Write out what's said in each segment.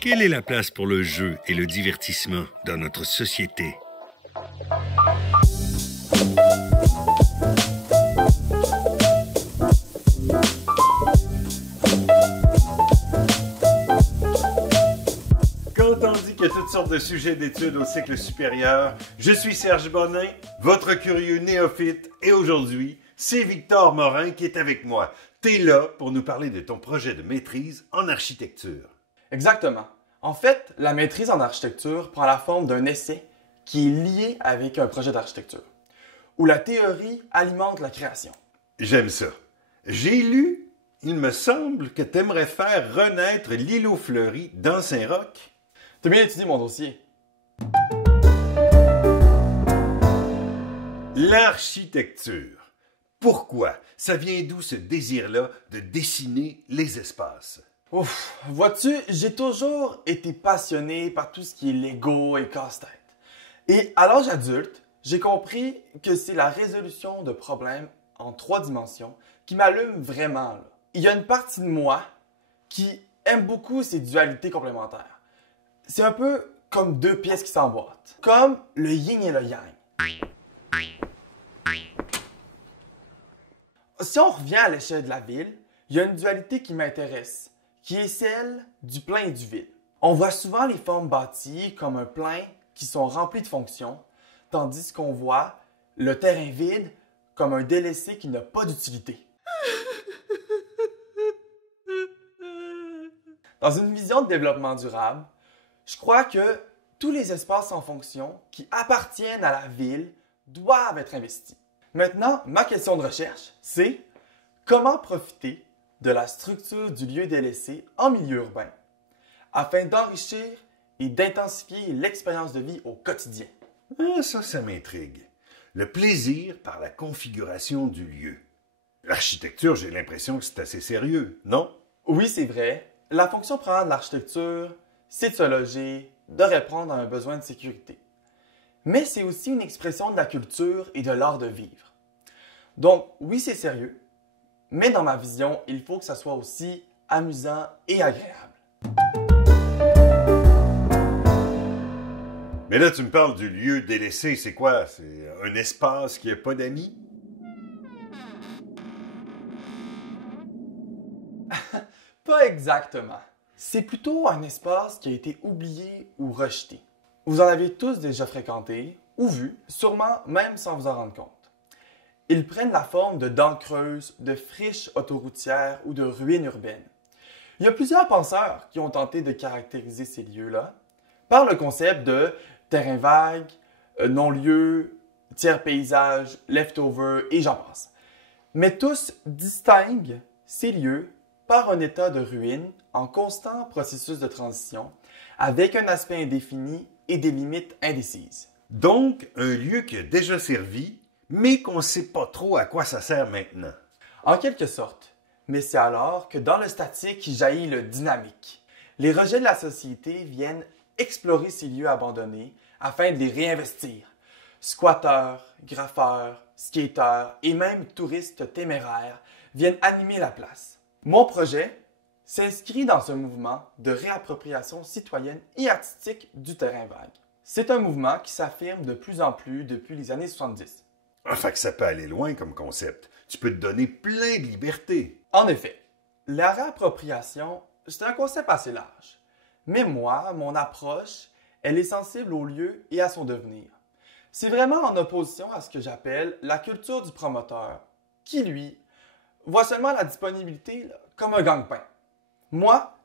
Quelle est la place pour le jeu et le divertissement dans notre société? Quand on dit qu'il y a toutes sortes de sujets d'études au cycle supérieur, je suis Serge Bonin, votre curieux néophyte, et aujourd'hui, c'est Victor Morin qui est avec moi. T'es là pour nous parler de ton projet de maîtrise en architecture. Exactement. En fait, la maîtrise en architecture prend la forme d'un essai qui est lié avec un projet d'architecture, où la théorie alimente la création. J'aime ça. J'ai lu, il me semble que t'aimerais faire renaître l'îlot fleuri dans Saint-Roch. T'as bien étudié mon dossier. L'architecture. Pourquoi? Ça vient d'où ce désir-là de dessiner les espaces? Ouf, vois-tu, j'ai toujours été passionné par tout ce qui est Lego et casse-tête. Et à l'âge adulte, j'ai compris que c'est la résolution de problèmes en 3 dimensions qui m'allume vraiment. Il y a une partie de moi qui aime beaucoup ces dualités complémentaires. C'est un peu comme 2 pièces qui s'emboîtent, comme le yin et le yang. Si on revient à l'échelle de la ville, il y a une dualité qui m'intéresse, qui est celle du plein et du vide. On voit souvent les formes bâties comme un plein qui sont remplies de fonctions, tandis qu'on voit le terrain vide comme un délaissé qui n'a pas d'utilité. Dans une vision de développement durable, je crois que tous les espaces en fonction qui appartiennent à la ville doivent être investis. Maintenant, ma question de recherche, c'est comment profiter de la structure du lieu délaissé en milieu urbain, afin d'enrichir et d'intensifier l'expérience de vie au quotidien. Ah, ça m'intrigue. Le plaisir par la configuration du lieu. L'architecture, j'ai l'impression que c'est assez sérieux, non? Oui, c'est vrai. La fonction première de l'architecture, c'est de se loger, de répondre à un besoin de sécurité. Mais c'est aussi une expression de la culture et de l'art de vivre. Donc, oui, c'est sérieux, mais dans ma vision, il faut que ça soit aussi amusant et agréable. Mais là, tu me parles du lieu délaissé, c'est quoi? C'est un espace qui n'a pas d'amis? Pas exactement. C'est plutôt un espace qui a été oublié ou rejeté. Vous en avez tous déjà fréquenté ou vu, sûrement même sans vous en rendre compte. Ils prennent la forme de dents creuses, de friches autoroutières ou de ruines urbaines. Il y a plusieurs penseurs qui ont tenté de caractériser ces lieux-là par le concept de terrain vague, non-lieu, tiers paysage, leftover et j'en passe. Mais tous distinguent ces lieux par un état de ruine en constant processus de transition avec un aspect indéfini et des limites indécises. Donc, un lieu qui a déjà servi, mais qu'on ne sait pas trop à quoi ça sert maintenant. En quelque sorte, mais c'est alors que dans le statique jaillit le dynamique. Les rejets de la société viennent explorer ces lieux abandonnés afin de les réinvestir. Squatteurs, graffeurs, skateurs et même touristes téméraires viennent animer la place. Mon projet s'inscrit dans ce mouvement de réappropriation citoyenne et artistique du terrain vague. C'est un mouvement qui s'affirme de plus en plus depuis les années 70. Enfin que ça peut aller loin comme concept. Tu peux te donner plein de liberté. En effet, la réappropriation, c'est un concept assez large. Mais moi, mon approche, elle est sensible au lieu et à son devenir. C'est vraiment en opposition à ce que j'appelle la culture du promoteur, qui, lui, voit seulement la disponibilité comme un gagne-pain. Moi,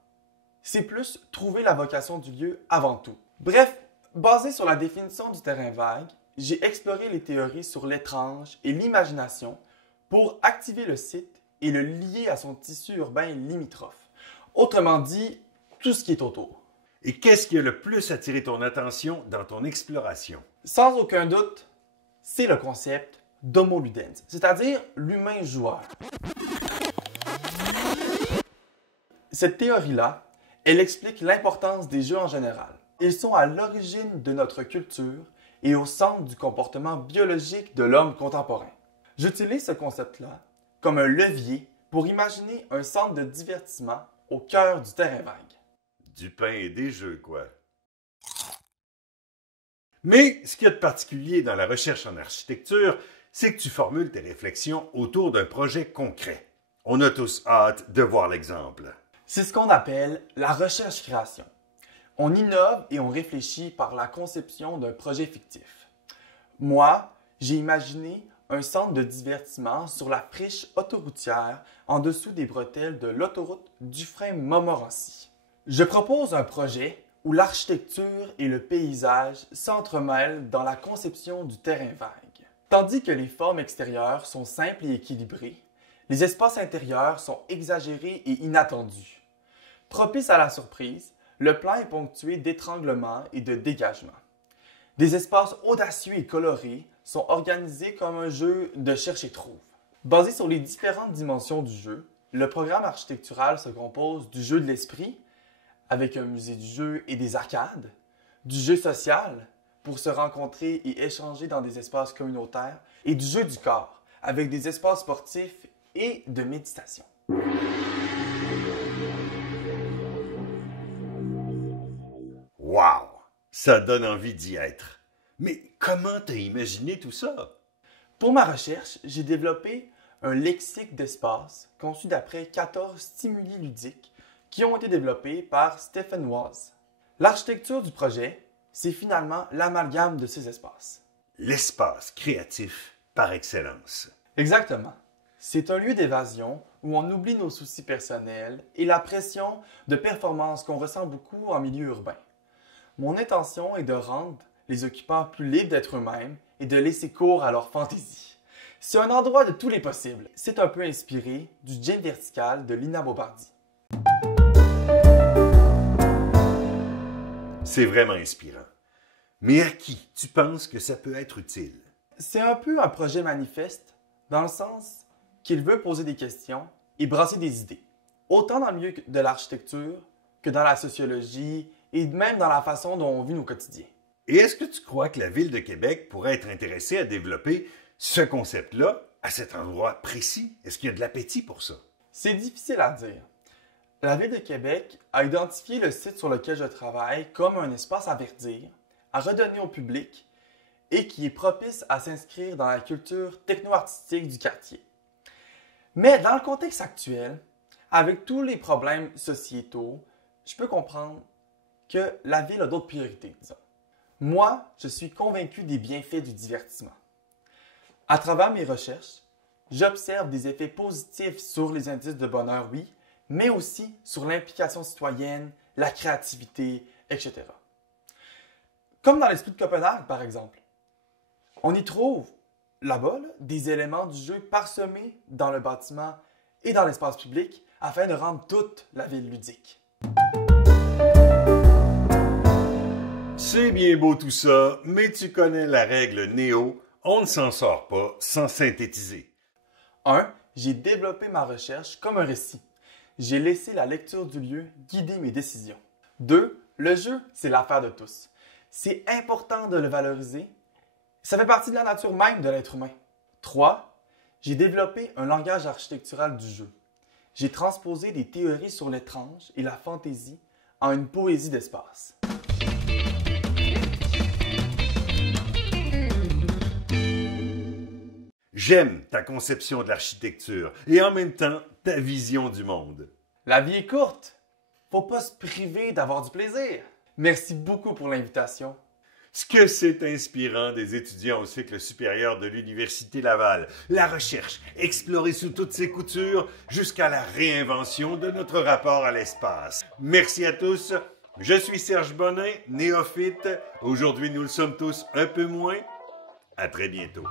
c'est plus trouver la vocation du lieu avant tout. Bref, basé sur la définition du terrain vague, j'ai exploré les théories sur l'étrange et l'imagination pour activer le site et le lier à son tissu urbain limitrophe. Autrement dit, tout ce qui est autour. Et qu'est-ce qui a le plus attiré ton attention dans ton exploration? Sans aucun doute, c'est le concept d'homo ludens, c'est-à-dire l'humain joueur. Cette théorie-là, elle explique l'importance des jeux en général. Ils sont à l'origine de notre culture et au centre du comportement biologique de l'homme contemporain. J'utilise ce concept-là comme un levier pour imaginer un centre de divertissement au cœur du terrain vague. Du pain et des jeux, quoi. Mais ce qu'il y a de particulier dans la recherche en architecture, c'est que tu formules tes réflexions autour d'un projet concret. On a tous hâte de voir l'exemple. C'est ce qu'on appelle la recherche-création. On innove et on réfléchit par la conception d'un projet fictif. Moi, j'ai imaginé un centre de divertissement sur la friche autoroutière en dessous des bretelles de l'autoroute Dufresne-Montmorency. Je propose un projet où l'architecture et le paysage s'entremêlent dans la conception du terrain vague. Tandis que les formes extérieures sont simples et équilibrées, les espaces intérieurs sont exagérés et inattendus. Propice à la surprise, le plan est ponctué d'étranglements et de dégagements. Des espaces audacieux et colorés sont organisés comme un jeu de cherche et trouve. Basé sur les différentes dimensions du jeu, le programme architectural se compose du jeu de l'esprit, avec un musée du jeu et des arcades, du jeu social, pour se rencontrer et échanger dans des espaces communautaires, et du jeu du corps, avec des espaces sportifs et de méditation. Wow! Ça donne envie d'y être. Mais comment t'as imaginé tout ça? Pour ma recherche, j'ai développé un lexique d'espace conçu d'après 14 stimuli ludiques qui ont été développés par Stephen Waz. L'architecture du projet, c'est finalement l'amalgame de ces espaces. L'espace créatif par excellence. Exactement. C'est un lieu d'évasion où on oublie nos soucis personnels et la pression de performance qu'on ressent beaucoup en milieu urbain. Mon intention est de rendre les occupants plus libres d'être eux-mêmes et de laisser cours à leur fantaisie. C'est un endroit de tous les possibles. C'est un peu inspiré du gym vertical de Lina Bobardi. C'est vraiment inspirant. Mais à qui tu penses que ça peut être utile? C'est un peu un projet manifeste dans le sens qu'il veut poser des questions et brasser des idées, autant dans le milieu de l'architecture que dans la sociologie et même dans la façon dont on vit nos quotidiens. Et est-ce que tu crois que la Ville de Québec pourrait être intéressée à développer ce concept-là à cet endroit précis? Est-ce qu'il y a de l'appétit pour ça? C'est difficile à dire. La Ville de Québec a identifié le site sur lequel je travaille comme un espace à verdir, à redonner au public et qui est propice à s'inscrire dans la culture techno-artistique du quartier. Mais dans le contexte actuel, avec tous les problèmes sociétaux, je peux comprendre que la Ville a d'autres priorités, disons. Moi, je suis convaincu des bienfaits du divertissement. À travers mes recherches, j'observe des effets positifs sur les indices de bonheur, oui, mais aussi sur l'implication citoyenne, la créativité, etc. Comme dans l'esprit de Copenhague, par exemple. On y trouve, là-bas, des éléments du jeu parsemés dans le bâtiment et dans l'espace public afin de rendre toute la ville ludique. C'est bien beau tout ça, mais tu connais la règle Néo, on ne s'en sort pas sans synthétiser. 1. J'ai développé ma recherche comme un récit. J'ai laissé la lecture du lieu guider mes décisions. 2. Le jeu, c'est l'affaire de tous. C'est important de le valoriser. Ça fait partie de la nature même de l'être humain. 3. J'ai développé un langage architectural du jeu. J'ai transposé des théories sur l'étrange et la fantaisie en une poésie d'espace. J'aime ta conception de l'architecture et en même temps ta vision du monde. La vie est courte. Faut pas se priver d'avoir du plaisir. Merci beaucoup pour l'invitation. Ce que c'est inspirant des étudiants au cycle supérieur de l'Université Laval. La recherche, explorée sous toutes ses coutures jusqu'à la réinvention de notre rapport à l'espace. Merci à tous. Je suis Serge Bonin, néophyte. Aujourd'hui, nous le sommes tous un peu moins. À très bientôt.